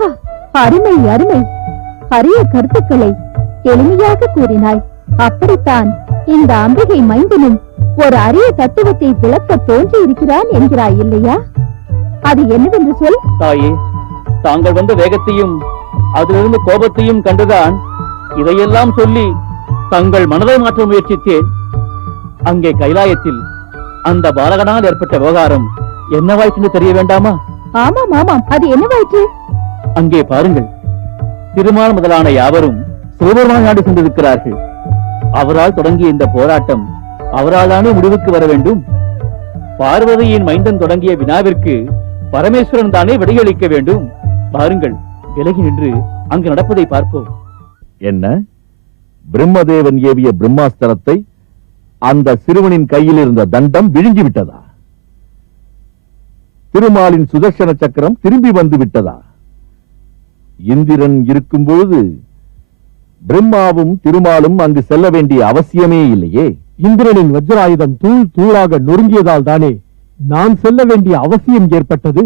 ஆஹா, அருமை அருமை. அரிய கருத்துக்களை எளிமையாக கூறினாய். அப்படித்தான் இந்த அம்பிகை மைந்தனும் ஒரு அரிய தத்துவத்தை விளக்க தோன்றி இருக்கிறான் என்கிறாய் இல்லையா? அது என்னவென்று சொல். தாயே, தாங்கள் வந்த வேகத்தையும் அதிலிருந்து கோபத்தையும் கண்டுதான் இதையெல்லாம் சொல்லி தங்கள் மனதை மாற்ற முயற்சித்தேன். அங்கே கைலாயத்தில் அந்த பாலகனால் ஏற்பட்ட விவகாரம் என்னவாயிற்று தெரிய வேண்டாமா? ஆமாம் ஆமாம், அது என்னவாயிற்று? அங்கே பாருங்கள், திருமால் முதலான யாவரும் சிவபெருமான் நாடு சென்றிருக்கிறார்கள். அவரால் தொடங்கிய இந்த போராட்டம் அவரால் தானே முடிவுக்கு வர வேண்டும். பார்வதியின் மைந்தன் தொடங்கிய வினாவிற்கு பரமேஸ்வரன் தானே விடையளிக்க வேண்டும். பாருங்கள், விலகி நின்று அங்கு நடப்பதை பார்ப்போம். என்ன, பிரம்மதேவன் ஏவிய பிரம்மாஸ்திரத்தை அந்த சிறுவனின் கையில் இருந்த தண்டம் விழுங்கி விட்டதா? திருமாலின் சுதர்சன சக்கரம் திரும்பி வந்து விட்டதா? இந்திரன் இருக்கும்போது பிரம்மாவும் திருமாலும் அங்கு செல்ல வேண்டிய அவசியமே இல்லையே. இந்திரனின் வஜ்ராயுதம் தூள் தூளாக நொறுங்கியதால் தானே நான் செல்ல வேண்டிய அவசியம் ஏற்பட்டது.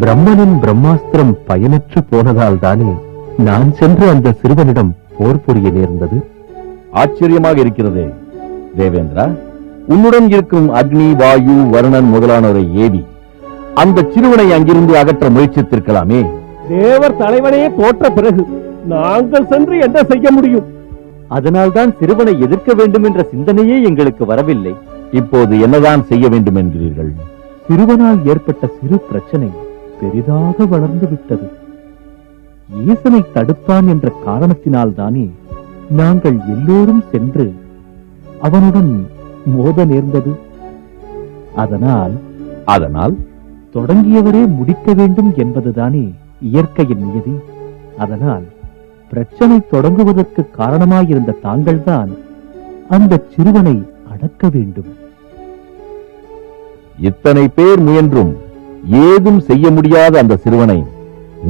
பிரம்மனின் பிரம்மாஸ்திரம் பயனற்று போனதால் தானே நான் சென்று அந்த சிறுவனிடம் போர் புரிய நேர்ந்தது. ஆச்சரியமாக இருக்கிறதே தேவேந்திரா. உன்னுடன் இருக்கும் அக்னி, வாயு, வருணன் முதலானவரை ஏவி அந்த சிறுவனை அங்கிருந்து அகற்ற முயற்சித்திருக்கலாமே. தேவர் தலைவனே தோற்ற பிறகு நாங்கள் சென்று என்ன செய்ய முடியும்? அதனால்தான் சிறுவனை எதிர்க்க வேண்டும் என்ற சிந்தனையே எங்களுக்கு வரவில்லை. இப்போது என்னதான் செய்ய வேண்டும் என்கிறீர்கள்? சிறுவனால் ஏற்பட்ட சிறு பிரச்சனை பெரிதாக வளர்ந்து விட்டது. ஈசனை தடுத்தான் என்ற காரணத்தினால் தானே நாங்கள் எல்லோரும் சென்று அவனுடன் மோத நேர்ந்தது. அதனால் தொடங்கியவரே முடிக்க வேண்டும் என்பதுதானே இயற்கையின் நியதி. அதனால் பிரச்சனை தொடங்குவதற்கு காரணமாயிருந்த தாங்கள்தான் அந்த சிறுவனை அடக்க வேண்டும். இத்தனை பேர் முயன்றும் ஏதும் செய்ய முடியாத அந்த சிறுவனை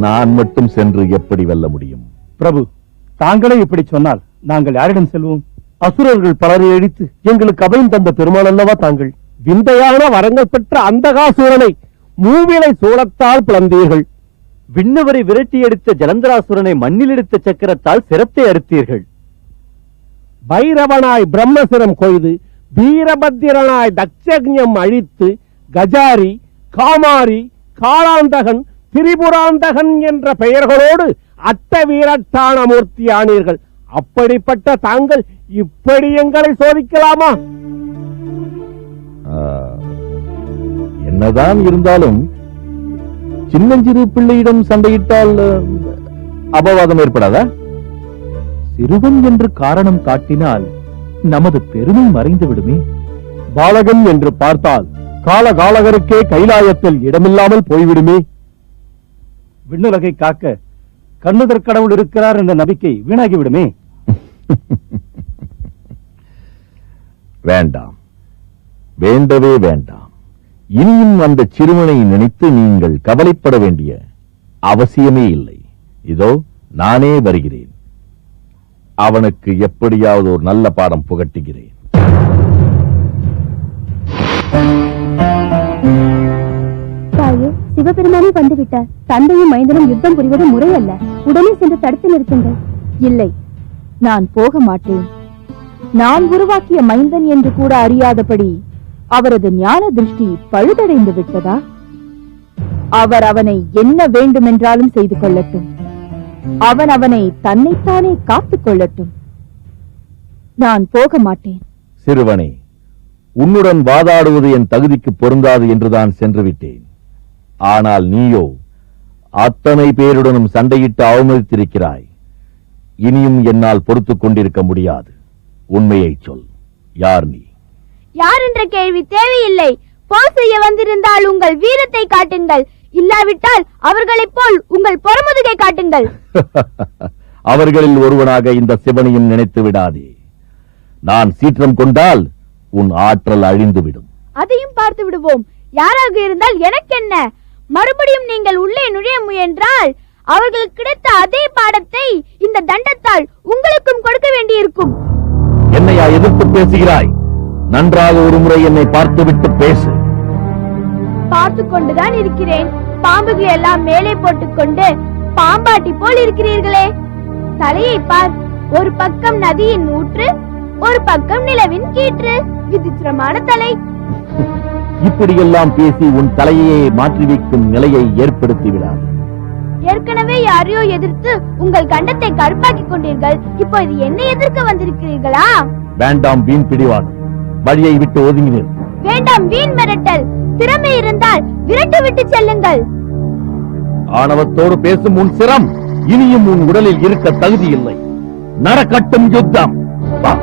நான் மட்டும் சென்று எப்படி வெல்ல முடியும்? பிரபு, தாங்களே இப்படி சொன்னால் நாங்கள் யாரிடம் செல்வோம்? அசுரர்கள் பலரை அழித்து எங்களுக்கு அபயம் தந்த பெருமாள் அல்லவா தாங்கள்? விந்தையான வரங்கள் பெற்ற அந்தகாசூரனை மூவிலை சூளத்தால் பிளந்தீர்கள். விண்ணவரை விரட்டி எடுத்த ஜலந்தராசுரனை மண்ணில் எடுத்த சக்கரத்தால் சிரத்தை அறுத்தீர்கள். பைரவனாய் பிரம்மசிரம் கொய்து, வீரபத்திரனாய் தட்சக்ஞம் அழித்து, கஜாரி, காமாரி, காளாந்தகன், திரிபுராந்தகன் என்ற பெயர்களோடு அட்ட வீரட்டான மூர்த்தியானீர்கள். அப்படிப்பட்ட தாங்கள் இப்படி எங்களை சோதிக்கலாமா? என்னதான் இருந்தாலும் சின்னஞ்சிறு பிள்ளையிடம் சண்டையிட்டால் அபவாதம் ஏற்படாதா? சிறுவன் என்று காரணம் காட்டினால் நமது பெருமை மறைந்து விடுமே. பாலகன் என்று பார்த்தால் காலகாலகருக்கே கைலாயத்தில் இடமில்லாமல் போய்விடுமே. விண்ணுலகை காக்க கண்ணுதற் கடவுள் இருக்கிறார் என்ற நம்பிக்கை வீணாகிவிடுமே. வேண்டாம், வேண்டவே வேண்டாம். இனியும் அந்த சிறுவனை நினைத்து நீங்கள் கவலைப்பட வேண்டிய அவசியமே இல்லை. இதோ நானே வருகிறேன். அவனுக்கு எப்படியாவது ஒரு நல்ல பாடம் புகட்டுகிறேன். தாயே, சிவபெருமானே வந்துவிட்டார். தந்தையும் மைந்தனும் யுத்தம் புரிவது முறையல்ல. உடனே சென்று தடுத்து நிறுத்துங்கள். இல்லை, நான் போக மாட்டேன். நான் உருவாக்கிய மைந்தன் என்று கூட அறியாதபடி அவரது ஞான திருஷ்டி பழுதடைந்து விட்டதா? அவர் அவனை என்ன வேண்டுமென்றாலும் செய்து கொள்ளட்டும். அவன் அவனை தன்னைத்தானே காத்துக் கொள்ளட்டும். நான் போக மாட்டேன். சிறுவனே, உன்னுடன் வாதாடுவது என் தகுதிக்கு பொருந்தாது என்றுதான் சென்று விட்டேன். ஆனால் நீயோ அத்தனை பேருடனும் சண்டையிட்டு அவமதித்திருக்கிறாய். இனியும் என்னால் பொறுத்துக் கொண்டிருக்க முடியாது. உண்மையை சொல், யார் நீ? யார் என்ற கேள்வி தேவையில்லை. போர் செய்ய வந்திருந்தால் உங்கள் வீரத்தை காட்டுங்கள். இல்லாவிட்டால் அவர்களைப் போல் உங்கள் பொறமுதுகை காட்டுங்கள். அவர்களில் ஒருவனாக இந்த சிவனையும் நினைத்து விடாதே. நான் சீற்றம் கொண்டால் உன் ஆற்றல் அழிந்துவிடும். அதையும் பார்த்து விடுவோம். யாராக இருந்தால் எனக்கு என்ன? மறுபடியும் நீங்கள் உள்ளே நுழைய முயன்றால் அவர்களுக்கு கிடைத்த அதே பாடத்தை இந்த தண்டத்தால் உங்களுக்கும் கொடுக்க வேண்டியிருக்கும். என்னையா எதிர்த்து பேசுகிறாய்? நன்றாக ஒரு முறை என்னை பார்த்துவிட்டு பேசு. பார்த்து கொண்டுதான் இருக்கிறேன். பாம்புகளை எல்லாம் மேலே போட்டுக்கொண்டு பாம்பாட்டி போல் இருக்கிறீர்களே. தலையை பார், ஒரு பக்கம் நதியின் ஊற்று, ஒரு பக்கம் நிலவின் கீற்று. விசித்திரமான தலை. இப்படியெல்லாம் பேசி உன் தலையை மாற்றி வைக்கும் நிலையை ஏற்படுத்தி விடாது. ஏற்கனவே யாரையோ எதிர்த்து உங்கள் கண்டத்தை கருப்பாக்கி கொண்டீர்கள். இப்போ இது என்ன எதிர்க்க வந்திருக்கிறீர்களா? வேண்டாம் வீண் பிடிவாதம். வழியை விட்டு ஒதுங்கினீர். வேண்டாம் வீண் மிரட்டல். திறமை இருந்தால் விரட்டு விட்டு செல்லுங்கள். ஆணவத்தோடு பேசும் உன் சிரம் இனியும் உன் உடலில் இருக்க தகுதி இல்லை. நடக்கட்டும் யுத்தம். வா.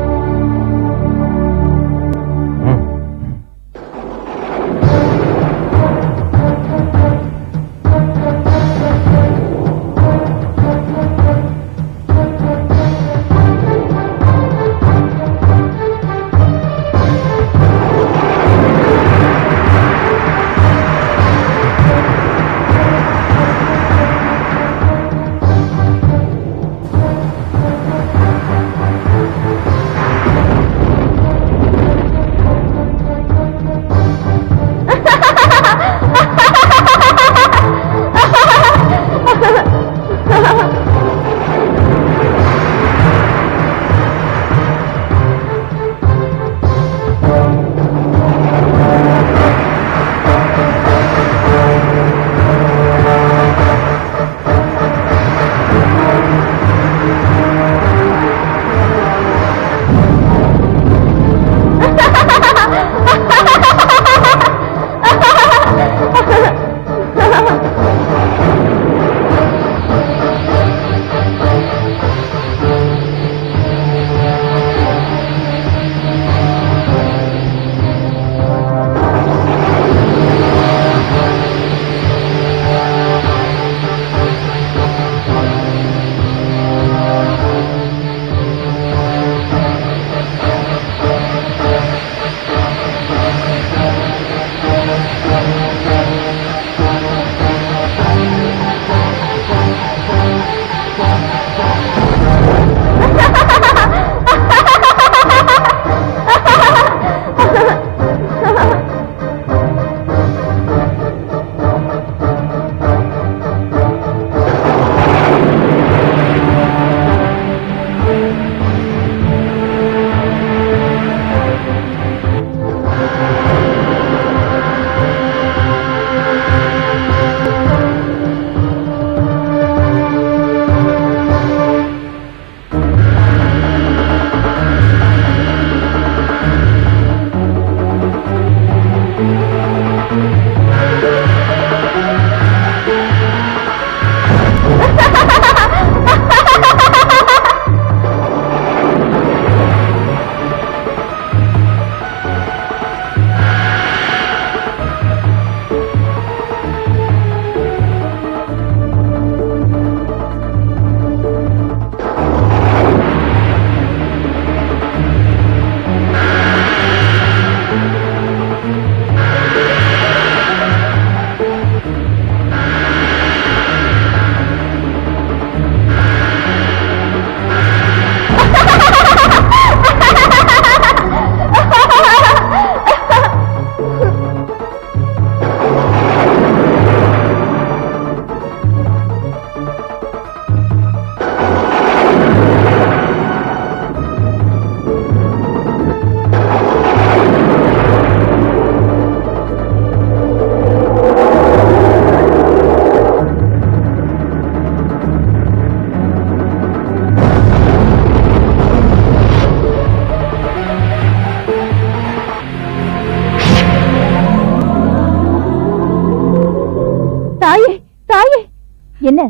என்ன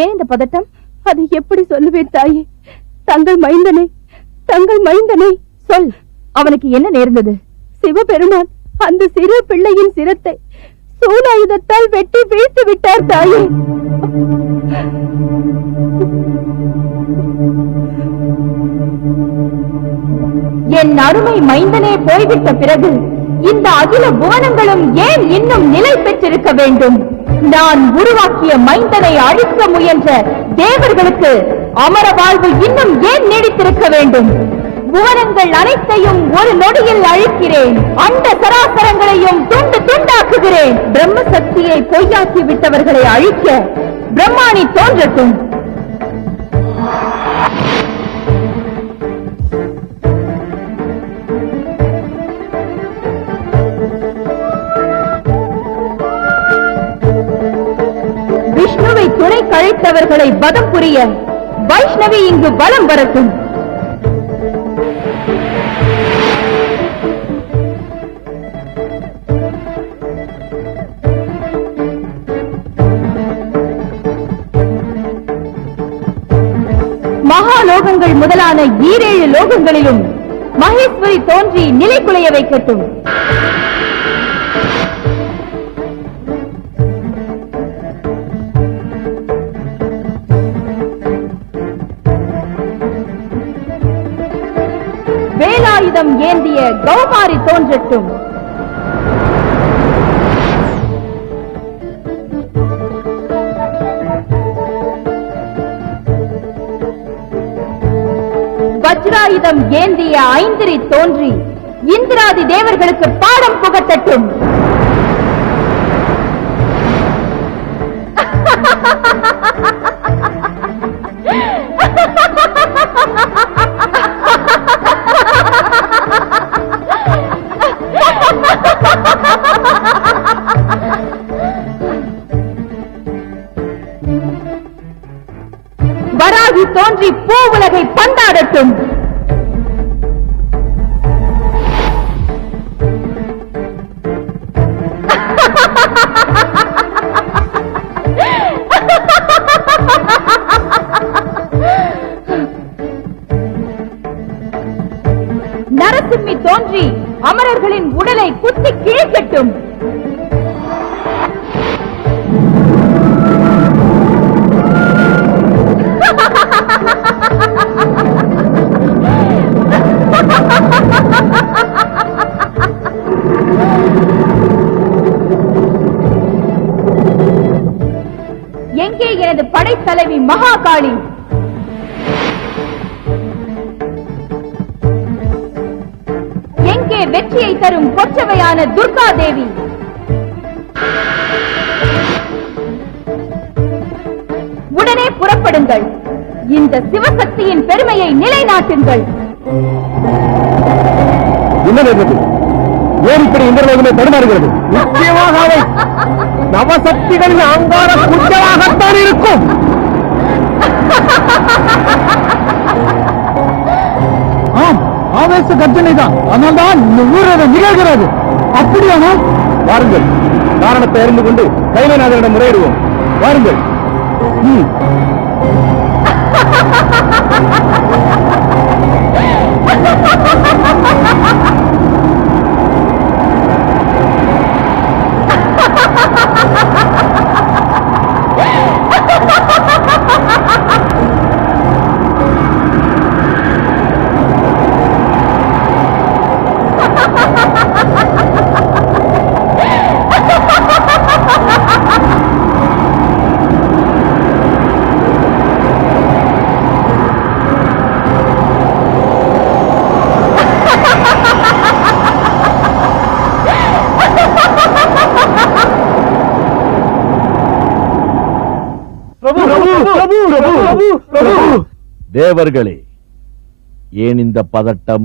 ஏன் இந்த பதட்டம்? அது எப்படி சொல்லுவேன் தாயே? தங்கள் மைந்தனை சொல். அவனுக்கு என்ன நேர்ந்தது? சிவபெருமான் அந்த சிறு பிள்ளையின் சிரத்தை சூலாயுதத்தால் வெட்டி வீழ்த்து விட்டார் தாயே. என் அருமை மைந்தனே போய்விட்ட பிறகு இந்த அகில புவனங்களும் ஏன் இன்னும் நிலை பெற்றிருக்க வேண்டும்? நான் உருவாக்கிய மைந்தனை அழிக்க முயன்ற தேவர்களுக்கு அமர வாழ்வு இன்னும் ஏன் நீடித்திருக்க வேண்டும்? புவனங்கள் அனைத்தையும் ஒரு நொடியில் அழிக்கிறேன். அண்ட சராசரங்களையும் துண்டு துண்டாக்குகிறேன். பிரம்ம சக்தியை பொய்யாக்கி விட்டவர்களை அழிக்க பிரம்மாணி தோன்றட்டும். விஷ்ணுவை துணை கழித்தவர்களை வதம் புரிய வைஷ்ணவி இங்கு வலம் வரட்டும். மகாலோகங்கள் முதலான 7 லோகங்களிலும் மகேஸ்வரி தோன்றி நிலை குலைய வைக்கட்டும். வேலாயுதம் ஏந்திய கௌமாரி தோன்றட்டும். வஜ்ராயுதம் ஏந்திய ஐந்திரி தோன்றி இந்திராதி தேவர்களுக்கு பாடம் புகட்டட்டும். வராகி தோன்றி பூ உலகை பந்தாடட்டும். நரசிம்மி தோன்றி அமரர்களின் உடலை குத்தி கிழிக்கட்டும். எங்கே எனது படைத்தலைவி மகாகாளி? எங்கே வெற்றியை தரும் கொச்சவையான துர்கா தேவி? உடனே புறப்படுங்கள். இந்த சிவசக்தியின் பெருமையை நிலைநாட்டுங்கள். ஏன் இப்படி இந்திரலோகமே தடுமாறுகிறது? நிச்சயமாக அவை நவசக்திகளின் அங்கார குற்றமாகத்தான் இருக்கும். ஆம், ஆவேச கர்ஜனை தான். அதனால்தான் இந்த ஊரக நிகழ்கிறது. அப்படியானால் வாருங்கள், காரணத்தை அறிந்து கொண்டு கைலாநாதரிடம் முறையிடுவோம். வாருங்கள். தேவர்களே, ஏன் இந்த பதட்டம்?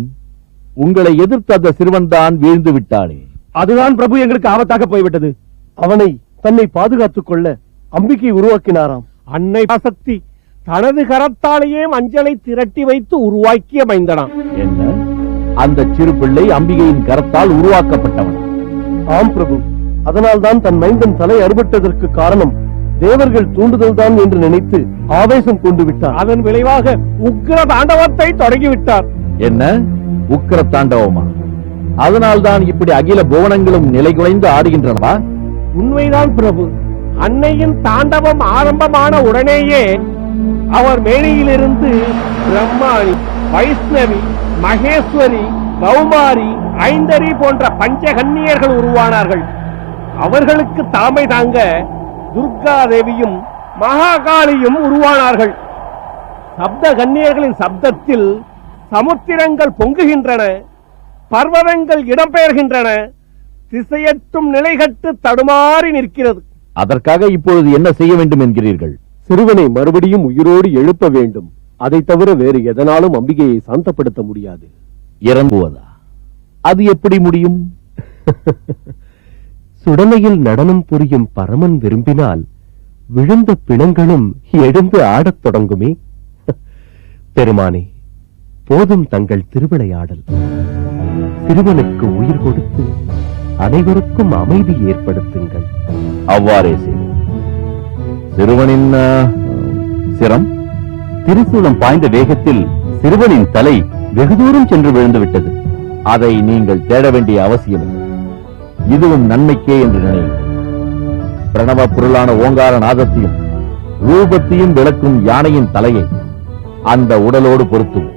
உங்களை எதிர்த்து அந்த சிறுவன் தான் வீழ்ந்து விட்டானே. அதுதான் பிரபு எங்களுக்கு ஆபத்தாக போய்விட்டது. அவனை தன்னை பாதுகாத்துக் கொள்ள அம்பிகை உருவாக்கினாராம். அன்னை சக்தி தனது கரத்தாலேயே மஞ்சளை திரட்டி வைத்து உருவாக்கிய மைந்தனாம். என்ன, அந்த சிறு பிள்ளை அம்பிகையின் கரத்தால் உருவாக்கப்பட்டவன்? ஆம் பிரபு. அதனால்தான் தன் மைந்தன் தலை அறுபட்டதற்கு காரணம் தேவர்கள் தூண்டுதல் தான் என்று நினைத்து ஆவேசம் கொண்டு விட்டார். அதன் விளைவாக உக்கிர தாண்டவத்தை தொடங்கிவிட்டார். என்ன, உக்கிர தாண்டவமா? அதனால்தான் இப்படி அகில புவனங்களும் நிலை குலைந்து ஆடுகின்றனவா? உண்மைதான் பிரபு. அன்னையின் தாண்டவம் ஆரம்பமான உடனேயே அவர் மேடையிலிருந்து பிரம்மாணி, வைஷ்ணவி, மகேஸ்வரி, கௌமாரி, ஐந்தரி போன்ற பஞ்சகன்னியர்கள் உருவானார்கள். அவர்களுக்கு தலைமை தாங்க துர்கா தேவியும் மகாகாளியும் உருவானார்கள். சப்த கன்னியர்களின் சப்தத்தில் சமுத்திரங்கள் பொங்குகின்றன, பர்வதங்கள் இடம்பெயர்கின்றன, திசையற்றும் நிலைகட்டு தடுமாறி நிற்கிறது. அதற்காக இப்பொழுது என்ன செய்ய வேண்டும் என்கிறீர்கள்? சிறுவனை மறுபடியும் உயிரோடு எழுப்ப வேண்டும். அதை தவிர வேறு எதனாலும் அம்பிகையை சாந்தப்படுத்த முடியாது. இறங்குவதா? அது எப்படி முடியும்? சுடலையில் நடனம் புரியும் பரமன் விரும்பினால் விழுந்த பிணங்களும் எழுந்து ஆடத் தொடங்குமே. பெருமானே, போதும் தங்கள் திருவிளையாடல். சிறுவனுக்கு உயிர் கொடுத்து அனைவருக்கும் அமைதி ஏற்படுத்துங்கள். அவ்வாறே செய்வோம். சிறுவனின் சிரம் திரிசூலம் பாய்ந்த வேகத்தில் சிறுவனின் தலை வெகு தூரம் சென்று விழுந்து விட்டது. அதை நீங்கள் தேட வேண்டிய அவசியம் இல்லை. இதுவும் நன்மைக்கே என்று நினைவுங்கள். பிரணவ பொருளான ஓங்கார நாதத்தையும் ரூபத்தையும் விளக்கும் யானையின் தலையை அந்த உடலோடு பொருத்துவோம்.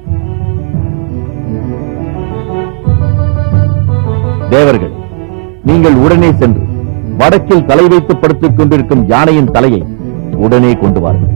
தேவர்கள், நீங்கள் உடனே சென்று வடக்கில் தலை வைத்து படுத்துக் கொண்டிருக்கும் யானையின் தலையை உடனே கொண்டு வாருங்கள்.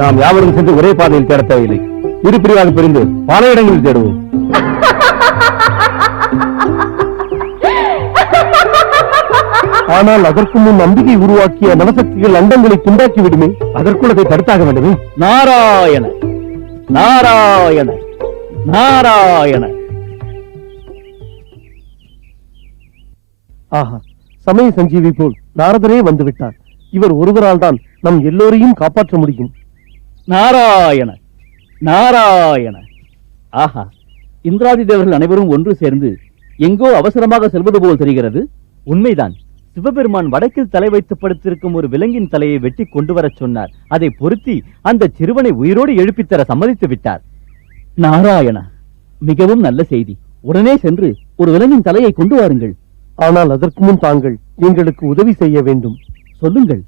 நாம் யாவரும் சென்று ஒரே பாதையில் தேட தேவையில்லை. இரு பிரிவாக பிரிந்து பல இடங்களில் தேடுவோம். ஆனால் அதற்கு முன் நம்பிக்கை உருவாக்கிய நவசக்திகள் அண்டங்களை துண்டாக்கி விடுமே. அதற்குள் அதை தடுத்தாக வேண்டுமே. நாராயண நாராயண நாராயண. ஆஹா, சமய சஞ்சீவி போல் நாரதரே வந்துவிட்டார். இவர் ஒருவரால் தான் நம் எல்லோரையும் காப்பாற்ற முடியும். நாராயண நாராயண. ஆஹா, இந்திராதி தேவர்கள் அனைவரும் ஒன்று சேர்ந்து எங்கோ அவசரமாக செல்வது போல் தெரிகிறது. உண்மைதான். சிவபெருமான் வடக்கில் தலை வைத்து படுத்திருக்கும் ஒரு விலங்கின் தலையை வெட்டி கொண்டு வரச் சொன்னார். அதை பொருத்தி அந்த சிறுவனை உயிரோடு எழுப்பித்தர சம்மதித்து விட்டார். நாராயண, மிகவும் நல்ல செய்தி. உடனே சென்று ஒரு விலங்கின் தலையை கொண்டு வாருங்கள். ஆனால் அதற்கு முன் தாங்கள் எங்களுக்கு உதவி செய்ய வேண்டும். சொல்லுங்கள்.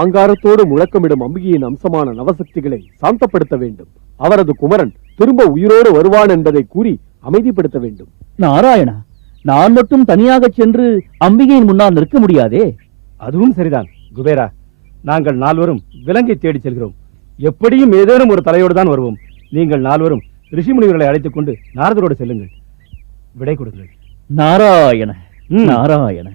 ஆங்காரத்தோடு முழக்கமிடும் அம்பிகையின் அம்சமான நவசக்திகளை சாந்தப்படுத்த வேண்டும். அவரது குமரன் திரும்ப உயிரோடு வருவான் என்பதை கூறி அமைதிப்படுத்த வேண்டும். நாராயணா, நான் மட்டும் தனியாக சென்று அம்பிகையின் முன்னால் நிற்க முடியாதே. அதுவும் சரிதான் குபேரா. நாங்கள் நால்வரும் விலங்கை தேடி செல்கிறோம். எப்படியும் ஏதேனும் ஒரு தலையோடு தான் வருவோம். நீங்கள் நால்வரும் ரிஷிமுனிவர்களை அழைத்துக் கொண்டு நாரதரோடு செல்லுங்கள். விடை கொடுங்கள். நாராயண நாராயண.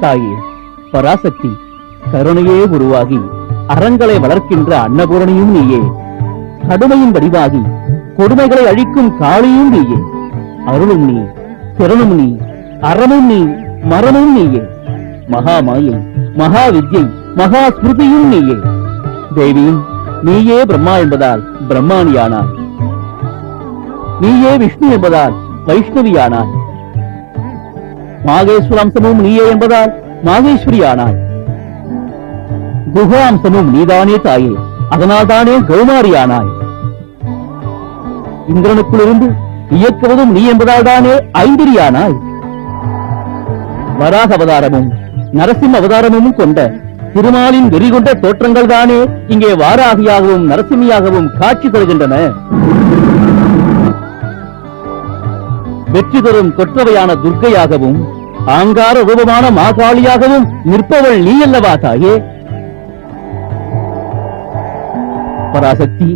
தாயே பராசக்தி, கருணையே உருவாகி அறங்களை வளர்க்கின்ற அன்னபூரணியும் நீயே. கடுமையின் வடிவாகி கொடுமைகளை அழிக்கும் காளியும் நீயே. அருளும் நீ, திறனும் நீ, அறமும் நீ, மரமும் நீயே. மகாமாயை, மகா வித்யை, மகா ஸ்மிருதியும் நீயே. தேவியும் நீயே பிரம்மா என்பதால் பிரம்மாணியானாய். நீயே விஷ்ணு என்பதால் வைஷ்ணவியானாய். மாகேஸ்வராம்சமும் நீயே என்பதால் மாகேஸ்வரியானாய். குகாம்சமும் நீதானே தாயே, அதனால் தானே கௌமாரியானாய். இந்திரனுக்குள்ளிருந்து இயக்குவதும் நீ என்பதால் தானே ஐந்திரியானாய். வராக அவதாரமும் நரசிம்ம அவதாரமும் கொண்ட திருமாலின் வெறி கொண்ட தோற்றங்கள் தானே இங்கே வாராகியாகவும் நரசிம்மியாகவும் காட்சி தருகின்றன. வெற்றி தரும் கொற்றவையான துர்க்கையாகவும் ஆங்கார ரூபமான மாகாளியாகவும் நிற்பவள் நீ அல்லவா தாயே? பராசக்தி,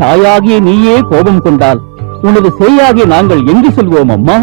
தாயாகிய நீயே கோபம் கொண்டால் உனது சேயாகிய நாங்கள் எங்கு சொல்வோம் அம்மா?